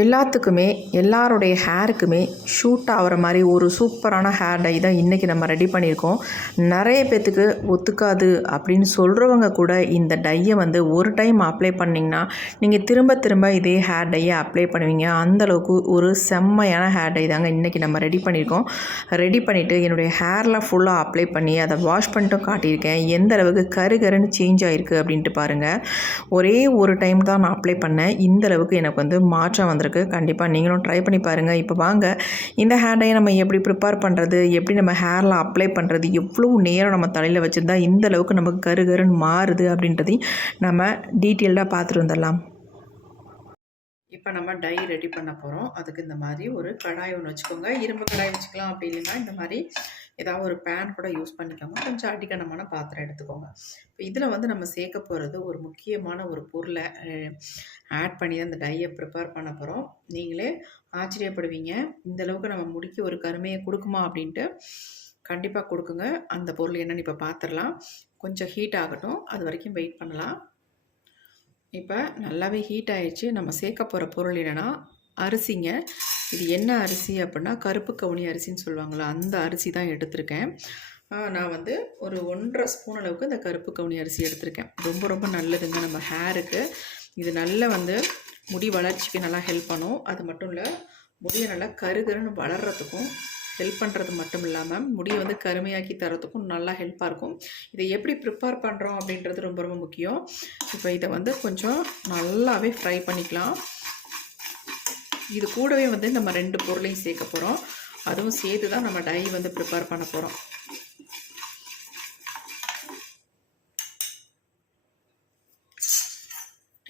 எல்லாத்துக்குமே எல்லாருடைய ஹேருக்குமே ஷூட் ஆகிற மாதிரி ஒரு சூப்பரான ஹேர் டை தான் இன்றைக்கி நம்ம ரெடி பண்ணியிருக்கோம். நிறைய பேர்த்துக்கு ஒத்துக்காது அப்படின்னு சொல்கிறவங்க கூட இந்த டையை வந்து ஒரு டைம் அப்ளை பண்ணிங்கன்னா நீங்கள் திரும்ப திரும்ப இதே ஹேர் டையை அப்ளை பண்ணுவீங்க. அந்தளவுக்கு ஒரு செம்மையான ஹேர் டை தாங்க இன்றைக்கி நம்ம ரெடி பண்ணியிருக்கோம். ரெடி பண்ணிவிட்டு என்னுடைய ஹேர்லாம் ஃபுல்லாக அப்ளை பண்ணி அதை வாஷ் பண்ணிட்டும் காட்டியிருக்கேன். எந்த அளவுக்கு கரு கருன்னு சேஞ்ச் ஆகிருக்கு அப்படின்ட்டு பாருங்கள் ஒரே ஒரு டைம் தான் நான் அப்ளை பண்ணேன். இந்த அளவுக்கு எனக்கு வந்து மாற்றம் வந்திருக்கு. கண்டிப்பாக நீங்களும் ட்ரை பண்ணி பாருங்கள் இப்போ வாங்க. இந்த ஹேர் டையை நம்ம எப்படி ப்ரிப்பேர் பண்ணுறது எப்படி நம்ம ஹேரில் அப்ளை பண்ணுறது எவ்வளோ நேரம் நம்ம தலையில் வச்சுருந்தா இந்த அளவுக்கு நமக்கு கரு கருன்னு மாறுது அப்படின்றதையும் நம்ம டீட்டெயில்டாக பார்த்துட்டு வந்துடலாம். இப்போ நம்ம டை ரெடி பண்ண போகிறோம் அதுக்கு இந்த மாதிரி ஒரு கடாய் ஒன்று வச்சுக்கோங்க. இரும்பு கடாய் வச்சுக்கலாம் அப்படி இல்லைன்னா இந்த மாதிரி ஏதாவது ஒரு பேன் கூட யூஸ் பண்ணிக்கோங்க. கொஞ்சம் அடிக்கணமான பாத்திரம் எடுத்துக்கோங்க. இப்போ இதில் வந்து நம்ம சேர்க்க போகிறது ஒரு முக்கியமான ஒரு பொருளை ஆட் பண்ணி தான் அந்த டையை ப்ரிப்பேர் பண்ண போகிறோம் நீங்களே ஆச்சரியப்படுவீங்க. இந்த அளவுக்கு நம்ம முடிக்க ஒரு கருமையை கொடுக்குமா அப்படின்ட்டு கண்டிப்பாக கொடுக்குங்க. அந்த பொருள் என்னென்னு இப்போ பார்த்துடலாம் கொஞ்சம் ஹீட் ஆகட்டும். அது வரைக்கும் வெயிட் பண்ணலாம். இப்போ நல்லாவே ஹீட் ஆயிடுச்சு. நம்ம சேர்க்க போகிற பொருள் என்னென்னா அரிசிங்க. இது என்ன அரிசி அப்படின்னா கருப்பு கவுனி அரிசின்னு சொல்லுவாங்களா அந்த அரிசி தான் எடுத்திருக்கேன். நான் வந்து ஒரு ஒன்றரை ஸ்பூன் அளவுக்கு இந்த கருப்பு கவுனி அரிசி எடுத்திருக்கேன். ரொம்ப ரொம்ப நல்லதுங்க நம்ம ஹேருக்கு இது நல்ல வந்து முடி வளர்ச்சிக்கு நல்லா ஹெல்ப் பண்ணும். அது மட்டும் இல்லை முடியை நல்லா கருகருன்னு வளர்கிறதுக்கும் ஹெல்ப் பண்ணுறது மட்டும் இல்லாமல் முடியை வந்து கருமையாக்கி தரத்துக்கும் நல்லா ஹெல்ப்பாக இருக்கும். இதை எப்படி ப்ரிப்பேர் பண்ணுறோம் அப்படின்றது ரொம்ப ரொம்ப முக்கியம். இப்போ இதை வந்து கொஞ்சம் நல்லாவே ஃப்ரை பண்ணிக்கலாம். இது கூடவே வந்து நம்ம ரெண்டு பொருளையும் சேர்க்க போகிறோம் அதுவும் சேர்த்து தான் நம்ம டை வந்து ப்ரிப்பேர் பண்ண போகிறோம்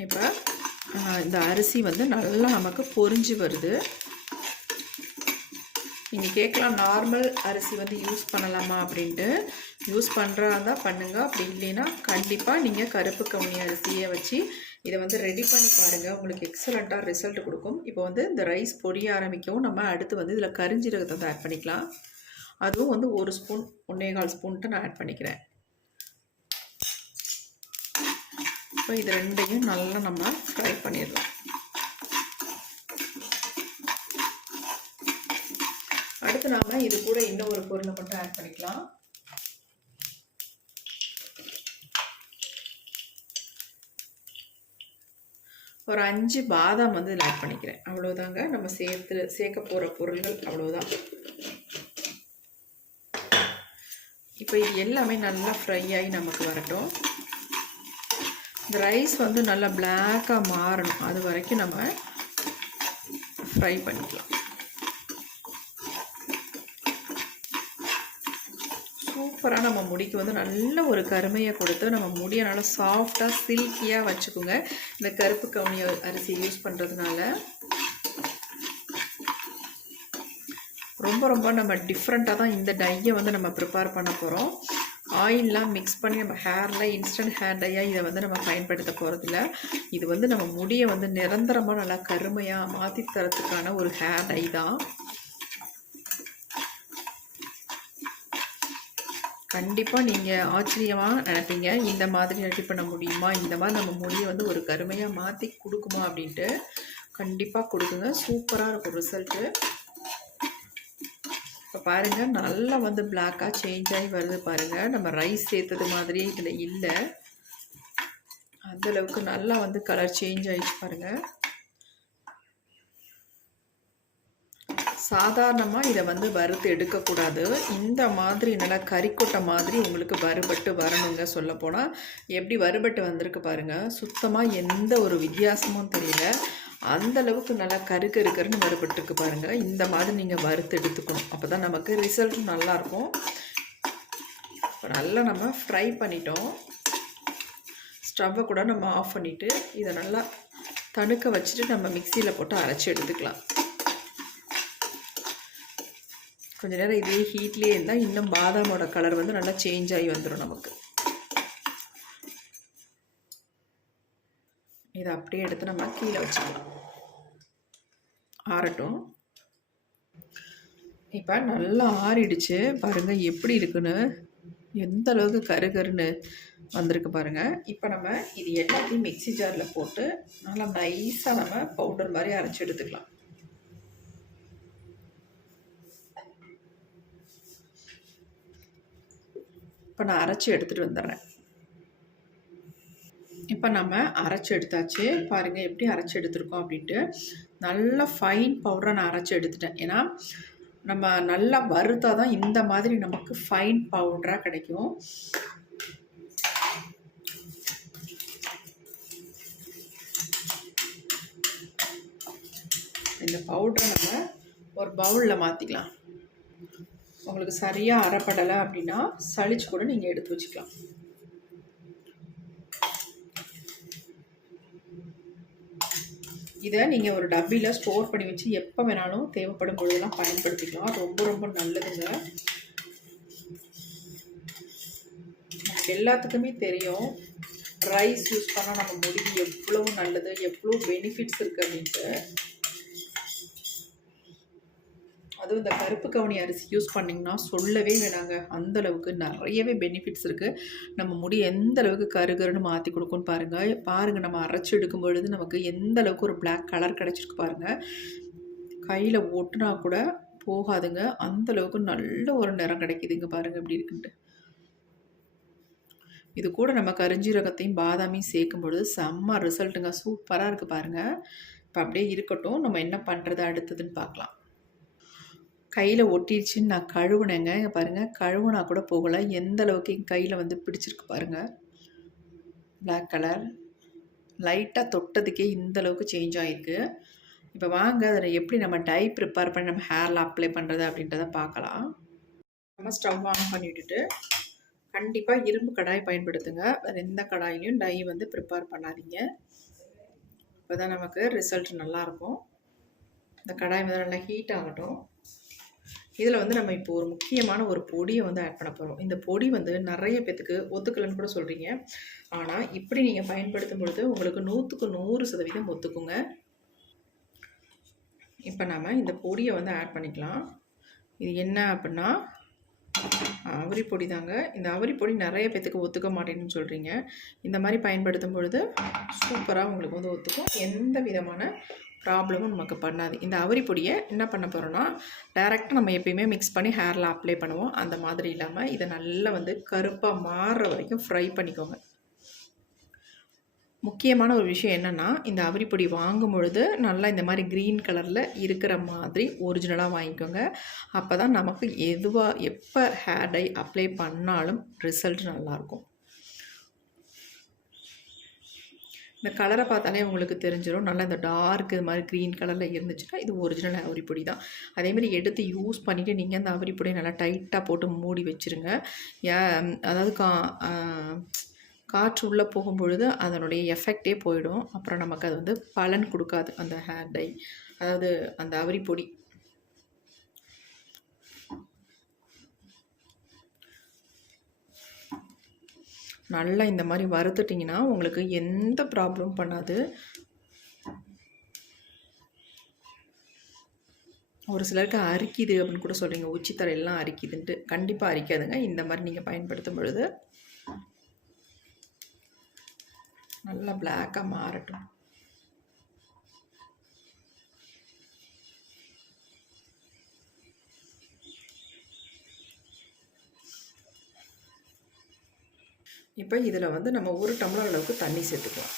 இப்போ இந்த அரிசி வந்து நல்லா நமக்கு பொறிஞ்சு வருது. நீங்கள் கேட்கலாம் நார்மல் அரிசி வந்து யூஸ் பண்ணலாமா அப்படின்ட்டு. யூஸ் பண்ணுறா இருந்தால் பண்ணுங்கள் அப்படி இல்லைன்னா கண்டிப்பாக நீங்கள் கருப்பு கவுனி அரிசியை வச்சு இதை வந்து ரெடி பண்ணி பாருங்கள் உங்களுக்கு எக்ஸலண்ட்டாக ரிசல்ட் கொடுக்கும். இப்போ வந்து இந்த ரைஸ் பொரிய ஆரம்பிக்கவும் நம்ம அடுத்து வந்து இதில் கரிஞ்சீரகத்தை வந்து ஆட் பண்ணிக்கலாம். அதுவும் வந்து ஒரு ஸ்பூன் ஒன்றே கால் ஸ்பூன்ட்டு நான் ஆட் பண்ணிக்கிறேன். இப்போ இது ரெண்டையும் நல்லா நம்ம ஃப்ரை பண்ணிடலாம். அடுத்து நாம் இது கூட இன்னும் ஒரு பொருளை மட்டும் ஆட் பண்ணிக்கலாம். ஒரு அஞ்சு பாதாம் வந்து இதில் ஆட் பண்ணிக்கிறேன். அவ்வளோதாங்க நம்ம சேர்த்து சேர்க்க போகிற பொருள்கள் அவ்வளோதான் இப்போ இது எல்லாமே நல்லா ஃப்ரை ஆகி நமக்கு வரட்டும். இந்த ரைஸ் வந்து நல்லா பிளாக்காக மாறணும். அது வரைக்கும் நம்ம ஃப்ரை பண்ணிக்கலாம். சூப்பராக நம்ம முடிக்கு வந்து நல்ல ஒரு கருமையை கொடுத்து நம்ம முடியை நல்லா சாஃப்டாக சில்கியாக வச்சுக்கோங்க. இந்த கருப்பு கவுனி அரிசி யூஸ் பண்ணுறதுனால ரொம்ப ரொம்ப நம்ம டிஃப்ரெண்ட்டாக தான் இந்த டையை வந்து நம்ம ப்ரிப்பேர் பண்ண போகிறோம் ஆயிலெலாம் மிக்ஸ் பண்ணி நம்ம ஹேரில் இன்ஸ்டன்ட் ஹேர் டையாக இதை வந்து நம்ம பயன்படுத்த போகிறதில்ல இது வந்து நம்ம முடியை வந்து நிரந்தரமாக நல்லா கருமையாக மாற்றி தரத்துக்கான ஒரு ஹேர் டை தான். கண்டிப்பாக நீங்கள் ஆச்சரியமாக நினைப்பீங்க. இந்த மாதிரி ரெடி பண்ண முடியுமா? இந்த மாதிரி நம்ம மொழியை வந்து ஒரு கருமையாக மாற்றி கொடுக்குமா அப்படின்ட்டு கண்டிப்பாக கொடுக்குங்க. சூப்பராக இருக்கும் ரிசல்ட்டு இப்போ பாருங்கள் நல்லா வந்து பிளாக்காக சேஞ்ச் ஆகி வருது பாருங்கள் நம்ம ரைஸ் சேர்த்தது மாதிரியே இதில் இல்லை. அந்தளவுக்கு நல்லா வந்து கலர் சேஞ்ச் ஆகிடுச்சு பாருங்கள் சாதாரணமாக இதை வந்து வறுத்து எடுக்கக்கூடாது. இந்த மாதிரி நல்லா கறிக்கொட்டை மாதிரி உங்களுக்கு வறுபட்டு வரணுங்க சொல்லப்போனால் எப்படி வறுபட்டு வந்திருக்கு பாருங்கள் சுத்தமாக எந்த ஒரு வித்தியாசமும் தெரியல. அந்த அளவுக்கு நல்லா கரு கருக்கருன்னு வறுபட்டுருக்கு பாருங்கள் இந்த மாதிரி நீங்கள் வறுத்து எடுத்துக்கணும். அப்போ தான் நமக்கு ரிசல்ட்டும் நல்லாயிருக்கும் இப்போ நல்லா நம்ம ஃப்ரை பண்ணிட்டோம். ஸ்டவ்வை கூட நம்ம ஆஃப் பண்ணிவிட்டு இதை நல்லா தணுக்க வச்சுட்டு நம்ம மிக்சியில் போட்டு அரைச்சி எடுத்துக்கலாம். கொஞ்ச நேரம் இதே ஹீட்லேயே இருந்தால் இன்னும் பாதாமோட கலர் வந்து நல்லா சேஞ்ச் ஆகி வந்துடும் நமக்கு. இதை அப்படியே எடுத்து நம்ம கீழே வச்சுக்கலாம். ஆறட்டும். இப்போ நல்லா ஆறிடுச்சு. பாருங்கள் எப்படி இருக்குன்னு? எந்த அளவுக்கு கரு கருன்னு வந்திருக்கு பாருங்கள் இப்போ நம்ம இது எல்லாத்தையும் மிக்ஸி ஜாரில் போட்டு நல்லா நைஸாக நம்ம பவுடர் மாதிரி அரைச்சி எடுத்துக்கலாம். இப்போ நான் அரைச்சி எடுத்துகிட்டு வந்துடுறேன். இப்போ நம்ம அரைச்சி எடுத்தாச்சு. பாருங்கள் எப்படி அரைச்சி எடுத்திருக்கோம் அப்படின்ட்டு. நல்ல ஃபைன் பவுடரை நான் அரைச்சி எடுத்துட்டேன். ஏன்னா நம்ம நல்லா வறுத்தா தான் இந்த மாதிரி நமக்கு ஃபைன் பவுடராக கிடைக்கும். இந்த பவுடரை நம்ம ஒரு பவுலில் மாற்றிக்கலாம் உங்களுக்கு சரியாக அறப்படலை அப்படின்னா சளிச்சு கூட நீங்கள் எடுத்து வச்சுக்கலாம். இதை நீங்கள் ஒரு டப்பியில் ஸ்டோர் பண்ணி வச்சு எப்போ வேணாலும் தேவைப்படும் பொழுதெல்லாம் பயன்படுத்திக்கலாம். ரொம்ப ரொம்ப நல்லதுங்க. எல்லாத்துக்குமே தெரியும். ரைஸ் யூஸ் பண்ணால் நம்ம முடிவு எவ்வளோ நல்லது எவ்வளோ பெனிஃபிட்ஸ் இருக்குது அப்படின்ட்டு. அதுவும் இந்த கருப்பு கவனி அரிசி யூஸ் பண்ணிங்கன்னா சொல்லவே வேணாங்க. அந்தளவுக்கு நிறையவே பெனிஃபிட்ஸ் இருக்குது நம்ம முடி எந்த அளவுக்கு கருகருன்னு மாற்றி கொடுக்கும்னு பாருங்கள் பாருங்கள் நம்ம அரைச்சி எடுக்கும் பொழுது நமக்கு எந்த அளவுக்கு ஒரு பிளாக் கலர் கிடச்சிருக்கு பாருங்கள் கையில் ஒட்டுனா கூட போகாதுங்க. அந்த அளவுக்கு நல்ல ஒரு நிறம் கிடைக்குதுங்க பாருங்கள் எப்படி இருக்குன்ட்டு. இது கூட நம்ம கருஞ்சீரகத்தையும் பாதாமையும் சேர்க்கும் பொழுது செம்ம ரிசல்ட்டுங்க சூப்பராக இருக்குது பாருங்கள் இப்போ அப்படியே இருக்கட்டும். நம்ம என்ன பண்ணுறது அடுத்ததுன்னு பார்க்கலாம். கையில் ஒட்டிடுச்சின்னு நான் கழுவுனேங்க. இங்கே பாருங்கள் கழுவுனா கூட போகலை. எந்த அளவுக்கு என் கையில் வந்து பிடிச்சிருக்கு பாருங்கள் பிளாக் கலர் லைட்டாக தொட்டதுக்கே இந்த அளவுக்கு சேஞ்ச் ஆகிருக்கு இப்போ வாங்க அதில் எப்படி நம்ம டை ப்ரிப்பேர் பண்ணி நம்ம ஹேரில் அப்ளை பண்ணுறது அப்படின்றத பார்க்கலாம். நம்ம ஸ்டவ் ஆன் பண்ணிவிட்டுட்டு கண்டிப்பாக இரும்பு கடாய் பயன்படுத்துங்க. வேறு எந்த கடாயிலையும் டை வந்து ப்ரிப்பேர் பண்ணாதீங்க. இப்போ தான் நமக்கு ரிசல்ட் நல்லாயிருக்கும் இந்த கடாய் வந்து நல்லா ஹீட் ஆகட்டும். இதில் வந்து நம்ம இப்போ ஒரு முக்கியமான ஒரு பொடியை வந்து ஆட் பண்ண போகிறோம் இந்த பொடி வந்து நிறைய பேத்துக்கு ஒத்துக்கலைன்னு கூட சொல்கிறீங்க ஆனால் இப்படி நீங்கள் பயன்படுத்தும் பொழுது உங்களுக்கு நூற்றுக்கு நூறு சதவீதம் ஒத்துக்குங்க. இப்போ நாம் இந்த பொடியை வந்து ஆட் பண்ணிக்கலாம். இது என்ன அப்படின்னா அவரி பொடி தாங்க. இந்த அவரி பொடி நிறைய பேத்துக்கு ஒத்துக்க மாட்டேன்னு சொல்கிறீங்க இந்த மாதிரி பயன்படுத்தும் பொழுது சூப்பராக உங்களுக்கு வந்து ஒத்துக்கும். எந்த விதமான ப்ராப்ளமும் நமக்கு பண்ணாது. இந்த அவரி பொடியை என்ன பண்ண போகிறோன்னா டேரெக்டாக நம்ம எப்பயுமே மிக்ஸ் பண்ணி ஹேரில் அப்ளை பண்ணுவோம். அந்த மாதிரி இல்லாமல் இதை நல்லா வந்து கருப்பாக மாறுற வரைக்கும் ஃப்ரை பண்ணிக்கோங்க. முக்கியமான ஒரு விஷயம் என்னென்னா இந்த அவரிப்பொடி வாங்கும் பொழுது நல்லா இந்த மாதிரி க்ரீன் கலரில் இருக்கிற மாதிரி ஒரிஜினலாக வாங்கிக்கோங்க. அப்போ தான் நமக்கு எதுவாக எப்போ ஹேர் டை அப்ளை பண்ணாலும் ரிசல்ட் நல்லாயிருக்கும் இந்த கலரை பார்த்தாலே உங்களுக்கு தெரிஞ்சிடும் நல்லா இந்த டார்க் இது மாதிரி க்ரீன் கலரில் இருந்துச்சுன்னா இது ஒரிஜினல் அவரிப்பொடி தான். அதேமாதிரி எடுத்து யூஸ் பண்ணிவிட்டு நீங்கள் அந்த அவரிப்பொடியை நல்லா டைட்டாக போட்டு மூடி வச்சுருங்க. ஏன் அதாவது கா காற்று உள்ளே போகும்பொழுது அதனுடைய எஃபெக்டே போயிடும். அப்புறம் நமக்கு அது வந்து பலன் கொடுக்காது அந்த ஹேர் டை அதாவது அந்த அவரிப்பொடி நல்லா இந்த மாதிரி வறுத்துட்டிங்கன்னா உங்களுக்கு எந்த ப்ராப்ளம் பண்ணாது. ஒரு சிலருக்கு அரிக்குது அப்படின்னு கூட சொல்கிறீங்க உச்சித்தலையெல்லாம் அரிக்குதுன்ட்டு. கண்டிப்பாக அரிக்காதுங்க. இந்த மாதிரி நீங்கள் பயன்படுத்தும் பொழுது நல்லா பிளாக்காக மாறட்டும். இப்போ இதில் வந்து நம்ம ஒரு டம்ளர் அளவுக்கு தண்ணி சேர்த்துக்கலாம்.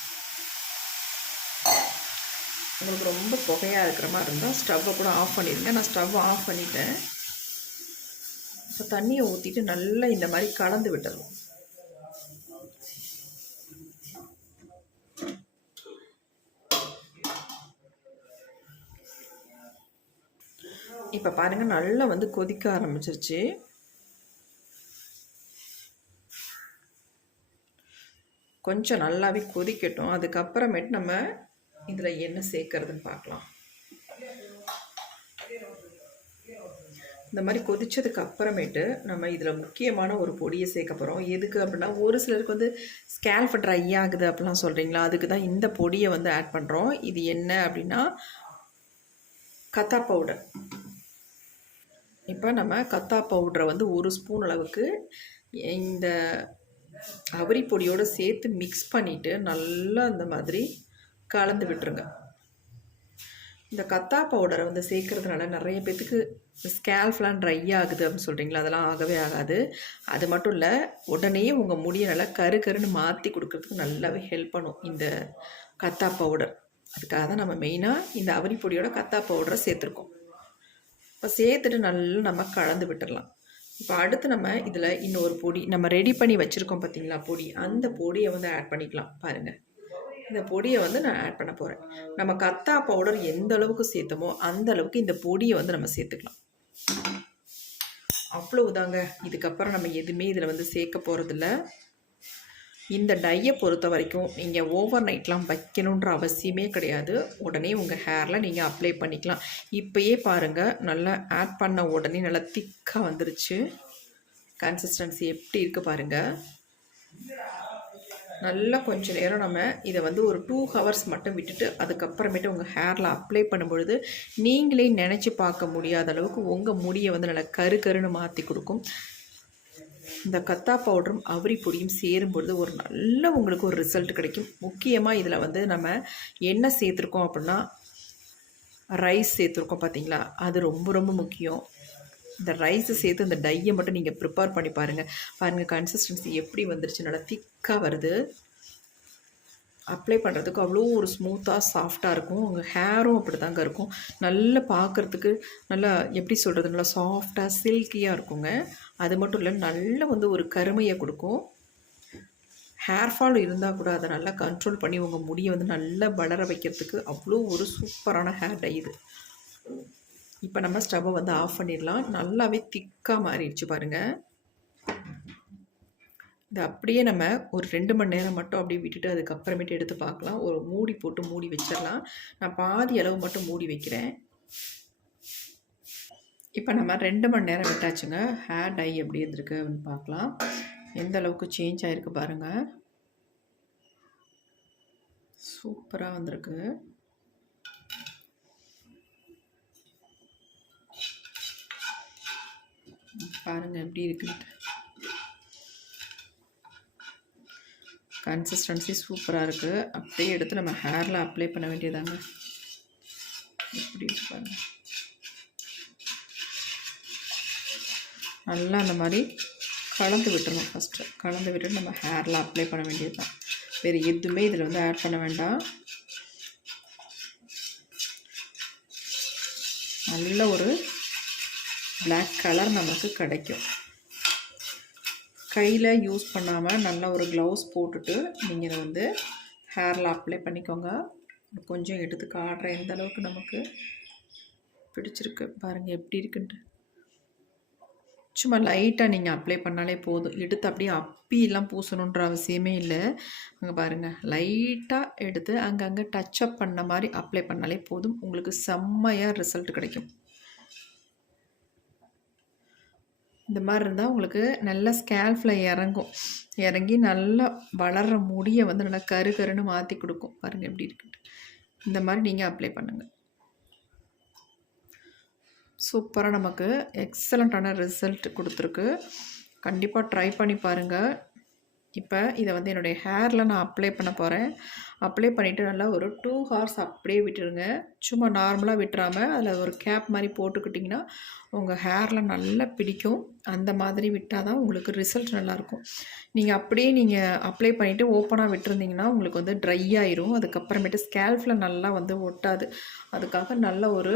உங்களுக்கு ரொம்ப புகையாக இருக்கிற மாதிரி இருந்தால் ஸ்டவ்வை கூட ஆஃப் பண்ணிடுங்க. நான் ஸ்டவ் ஆஃப் பண்ணிட்டேன். இப்போ தண்ணியை ஊற்றிட்டு நல்லா இந்த மாதிரி கலந்து விட்டுருவோம் இப்போ பாருங்கள் நல்லா வந்து கொதிக்க ஆரம்பிச்சிருச்சு. கொஞ்சம் நல்லாவே கொதிக்கட்டும். அதுக்கப்புறமேட்டு நம்ம இதில் என்ன சேர்க்கறதுன்னு பார்க்கலாம். இந்த மாதிரி கொதித்ததுக்கு அப்புறமேட்டு நம்ம இதில் முக்கியமான ஒரு பொடியை சேர்க்க போகிறோம் எதுக்கு அப்படின்னா ஒரு சிலருக்கு வந்து ஸ்கேல்ஃப் ட்ரை ஆகுது அப்படிலாம் சொல்கிறீங்களா அதுக்கு தான் இந்த பொடியை வந்து ஆட் பண்ணுறோம் இது என்ன அப்படின்னா கத்தா பவுடர் இப்போ நம்ம கத்தா பவுடரை வந்து ஒரு ஸ்பூன் அளவுக்கு இந்த அவரி பொடியோடு சேர்த்து மிக்ஸ் பண்ணிவிட்டு நல்லா இந்த மாதிரி கலந்து விட்டுருங்க. இந்த கத்தா பவுடரை வந்து சேர்க்கறதுனால நிறைய பேத்துக்கு ஸ்கேல்ஃப்லாம் ட்ரை ஆகுது அப்படின்னு சொல்கிறீங்களா அதெல்லாம் ஆகவே ஆகாது. அது மட்டும் இல்லை உடனே உங்கள் முடியை நல்லா கரு கருன்னு மாற்றி கொடுக்கறதுக்கு நல்லாவே ஹெல்ப் பண்ணும் இந்த கத்தா பவுடர் அதுக்காக தான் நம்ம மெயினாக இந்த அவரி பொடியோட கத்தா பவுடரை சேர்த்துருக்கோம். இப்போ சேர்த்துட்டு நல்லா நம்ம கலந்து விட்டுடலாம் இப்போ அடுத்து நம்ம இதில் இன்னொரு பொடி நம்ம ரெடி பண்ணி வச்சுருக்கோம் பார்த்தீங்களா? பொடி. அந்த பொடியை வந்து ஆட் பண்ணிக்கலாம். பாருங்கள் இந்த பொடியை வந்து நான் ஆட் பண்ண போகிறேன் நம்ம கத்தா பவுடர் எந்த அளவுக்கு சேர்த்தோமோ அந்த அளவுக்கு இந்த பொடியை வந்து நம்ம சேர்த்துக்கலாம். அவ்வளவுதாங்க. இதுக்கப்புறம் நம்ம எதுவுமே இதில் வந்து சேர்க்க போகிறதில்ல இந்த டையை பொறுத்த வரைக்கும் நீங்கள் ஓவர் நைட்லாம் வைக்கணுன்ற அவசியமே கிடையாது. உடனே உங்கள் ஹேரில் நீங்கள் அப்ளை பண்ணிக்கலாம். இப்போயே பாருங்கள் நல்லா ஆட் பண்ண உடனே நல்லா திக்காக வந்துருச்சு. கன்சிஸ்டன்சி எப்படி இருக்குது பாருங்கள் நல்லா கொஞ்சம் நேரம் நம்ம இதை வந்து ஒரு டூ ஹவர்ஸ் மட்டும் விட்டுட்டு அதுக்கப்புறமேட்டு உங்கள் ஹேரில் அப்ளை பண்ணும்பொழுது நீங்களே நினச்சி பார்க்க முடியாத அளவுக்கு உங்கள் முடியை வந்து நல்லா கரு கருன்னு மாற்றி கொடுக்கும். இந்த கத்தா பவுடரும் அவரி பொடியும் சேரும் பொழுது ஒரு நல்ல உங்களுக்கு ஒரு ரிசல்ட் கிடைக்கும். முக்கியமாக இதில் வந்து நம்ம என்ன சேர்த்துருக்கோம் அப்படின்னா ரைஸ் சேர்த்துருக்கோம் பார்த்தீங்களா அது ரொம்ப ரொம்ப முக்கியம். இந்த ரைஸை சேர்த்து இந்த டையை மட்டும் நீங்கள் ப்ரிப்பேர் பண்ணி பாருங்கள் பாருங்கள் கன்சிஸ்டன்சி எப்படி வந்துருச்சு? நல்லா திக்காக வருது. அப்ளை பண்ணுறதுக்கு அவ்வளோ ஒரு ஸ்மூத்தாக சாஃப்டாக இருக்கும். உங்கள் ஹேரும் அப்படி தாங்க இருக்கும். நல்லா பார்க்குறதுக்கு நல்லா எப்படி சொல்கிறது நல்லா சாஃப்டாக சில்கியாக இருக்குங்க. அது மட்டும் இல்லை நல்ல வந்து ஒரு கருமையை கொடுக்கும். ஹேர் ஃபால் இருந்தால் கூட அதை நல்லா கண்ட்ரோல் பண்ணி உங்கள் முடியை வந்து நல்லா வளர வைக்கிறதுக்கு அவ்வளோ ஒரு சூப்பரான ஹேர் டை இது. இப்போ நம்ம ஸ்டவ்வை வந்து ஆஃப் பண்ணிடலாம். நல்லாவே திக்காக மாறிடுச்சு பாருங்கள் இது அப்படியே நம்ம ஒரு ரெண்டு மணி நேரம் மட்டும் அப்படியே விட்டுட்டு அதுக்கப்புறமேட்டு எடுத்து பார்க்கலாம். ஒரு மூடி போட்டு மூடி வச்சிடலாம். நான் பாதி அளவு மட்டும் மூடி வைக்கிறேன். இப்போ நம்ம ரெண்டு மணி நேரம் விட்டாச்சுங்க. ஹேர் டை எப்படி இருந்திருக்கு அப்படின்னு பார்க்கலாம். எந்த அளவுக்கு சேஞ்ச் ஆகிருக்கு பாருங்கள் சூப்பராக வந்திருக்கு. பாருங்கள் எப்படி இருக்குன்ட்டு கன்சிஸ்டன்சி சூப்பராக இருக்குது அப்படியே எடுத்து நம்ம ஹேரில் அப்ளை பண்ண வேண்டியதாங்க. எப்படி இருக்கு நல்லா அந்த மாதிரி கலந்து விட்டுருணும் ஃபஸ்ட்டு கலந்து விட்டுட்டு நம்ம ஹேரில் அப்ளை பண்ண வேண்டியது தான் வேறு எதுவுமே இதில் வந்து ஆட் பண்ண வேண்டாம். நல்ல ஒரு பிளாக் கலர் நமக்கு கிடைக்கும். கையில் யூஸ் பண்ணாமல் நல்ல ஒரு க்ளவுஸ் போட்டுட்டு நீங்கள் இதை வந்து ஹேரில் அப்ளை பண்ணிக்கோங்க. கொஞ்சம் எடுத்து காட்டுறேன் எந்த அளவுக்கு நமக்கு பிடிச்சிருக்கு. பாருங்கள் எப்படி இருக்குன்ட்டு. சும்மா லைட்டாக நீங்கள் அப்ளை பண்ணாலே போதும். எடுத்து அப்படியே அப்பிலாம் பூசணுன்ற அவசியமே இல்லை. அங்கே பாருங்கள் லைட்டாக எடுத்து அங்கங்கே டச்சப் பண்ண மாதிரி அப்ளை பண்ணாலே போதும். உங்களுக்கு செம்மையாக ரிசல்ட் கிடைக்கும். இந்த மாதிரி இருந்தால் உங்களுக்கு நல்ல ஸ்கேல்ஃபில் இறங்கும். இறங்கி நல்லா வளர்கிற முடியை வந்து நல்லா கரு கருன்னு மாற்றி கொடுக்கும். பாருங்கள் எப்படி இருக்குன்ட்டு. இந்த மாதிரி நீங்கள் அப்ளை பண்ணுங்கள் சூப்பராக நமக்கு எக்ஸலண்ட்டான ரிசல்ட் கொடுத்துருக்கு. கண்டிப்பாக ட்ரை பண்ணி பாருங்கள் இப்போ இதை வந்து என்னுடைய ஹேரில் நான் அப்ளை பண்ண போகிறேன் அப்ளை பண்ணிவிட்டு நல்லா ஒரு டூ ஹார்ஸ் அப்படியே விட்டுருங்க. சும்மா நார்மலாக விட்டுறாமல் அதில் ஒரு கேப் மாதிரி போட்டுக்கிட்டிங்கன்னா உங்கள் ஹேரில் நல்லா பிடிக்கும். அந்த மாதிரி விட்டால் தான் உங்களுக்கு ரிசல்ட் நல்லாயிருக்கும் நீங்கள் அப்படியே நீங்கள் அப்ளை பண்ணிவிட்டு ஓப்பனாக விட்டுருந்தீங்கன்னா உங்களுக்கு வந்து ட்ரை ஆயிரும். அதுக்கப்புறமேட்டு ஸ்கேல்ஃபில் நல்லா வந்து ஒட்டாது. அதுக்காக நல்ல ஒரு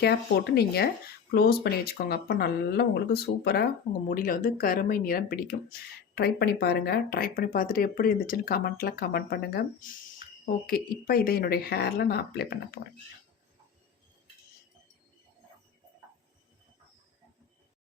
கேப் போட்டு நீங்கள் க்ளோஸ் பண்ணி வச்சுக்கோங்க. அப்போ நல்லா உங்களுக்கு சூப்பராக உங்கள் முடியில் வந்து கருமை நிறம் பிடிக்கும். ட்ரை பண்ணி பாருங்கள் ட்ரை பண்ணி பார்த்துட்டு எப்படி இருந்துச்சுன்னு கமெண்ட்டில் கமெண்ட் பண்ணுங்கள் ஓகே இப்போ இதை என்னுடைய ஹேரில் நான் அப்ளை பண்ண போகிறேன்